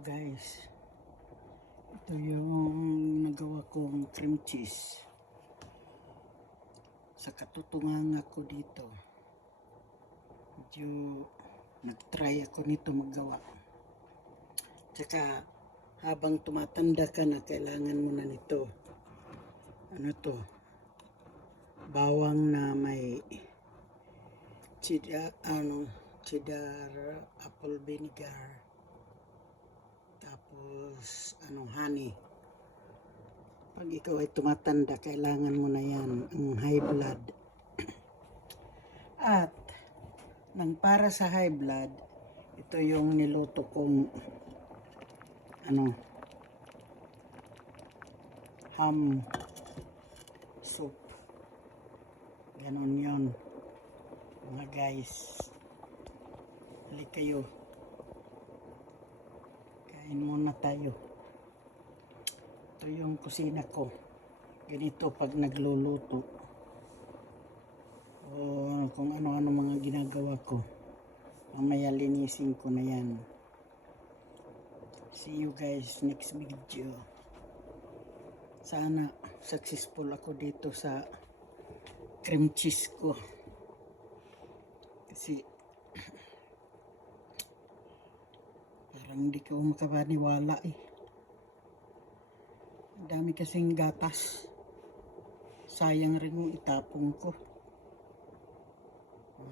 Guys, ito yung nagawa kong cream cheese. Sa katutungan ako dito, medyo nag-try ako nito maggawa. Tsaka habang tumatanda ka na, kailangan mo na nito. Ano to? Bawang na may cheddar apple vinegar. Tapos honey. Pag ikaw ay tumatanda, kailangan mo na yan, ang high blood. At nang para sa high blood, ito yung niluto kong ham soup. Ganon yon mga guys. Halik kayo, kain muna tayo. Ito yung kusina ko. Ganito pag nagluluto o kung ano-ano mga ginagawa ko. Mamaya linisin ko na yan. See you guys next video. Sana successful ako dito sa cream cheese ko. Kasi parang hindi ko makapaniwala eh. Ang dami kasing gatas. Sayang rin yung itapong ko.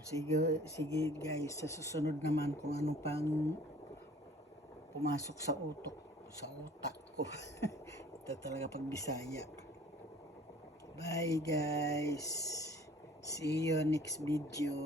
Sige guys, sa susunod naman kung ano pang pumasok sa utak ko. Ito talaga pag Bisaya. Bye guys. See you next video.